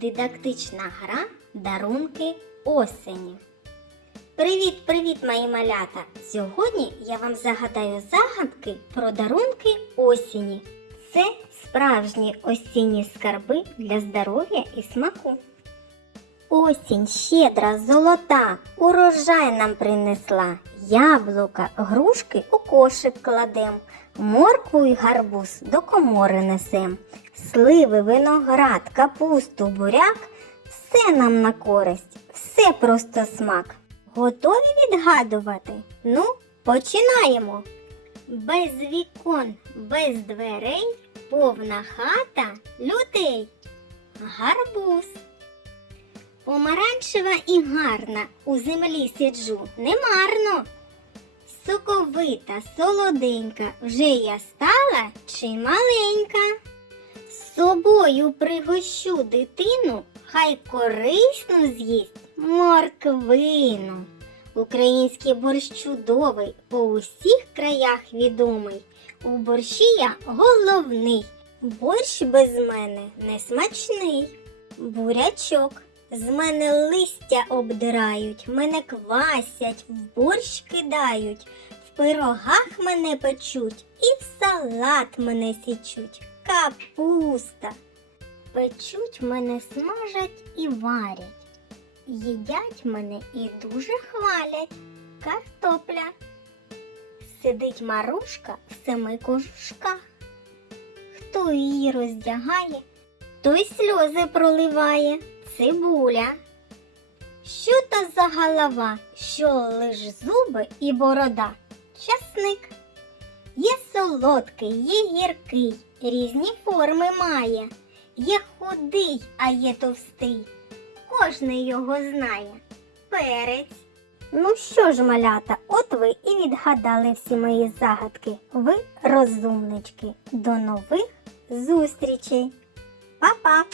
Дидактична гра Дарунки осені. Привіт, привіт, мої малята! Сьогодні я вам загадаю загадки про дарунки осені. Це справжні осінні скарби для здоров'я і смаку. Осінь щедра, золота, урожай нам принесла. Яблука, грушки у кошик кладем, моркву й гарбуз до комори несем. Сливи, виноград, капусту, буряк все нам на користь, все просто смак. Готові відгадувати? Ну, починаємо. Без вікон, без дверей, повна хата людей. Гарбуз. Помаранчева і гарна, у землі сиджу, немарно. Соковита, солоденька, вже я стала чи маленька. З собою пригощу дитину, хай корисно з'їсть морквину. Український борщ чудовий, по усіх краях відомий. У борщі я головний, борщ без мене не смачний. Бурячок. З мене листя обдирають, мене квасять, в борщ кидають, в пирогах мене печуть і в салат мене січуть. Капуста. Печуть мене смажать і варять. Їдять мене і дуже хвалять. Картопля. Сидить марушка в семи кожушках. Хто її роздягає, той сльози проливає. Цибуля. Що то за голова, що лиш зуби і борода? Часник. Є солодкий, є гіркий, різні форми має. Є худий, а є товстий. Кожний його знає. Перець. Ну що ж, малята, от ви і відгадали всі мої загадки. Ви розумнички. До нових зустрічей. Па-па!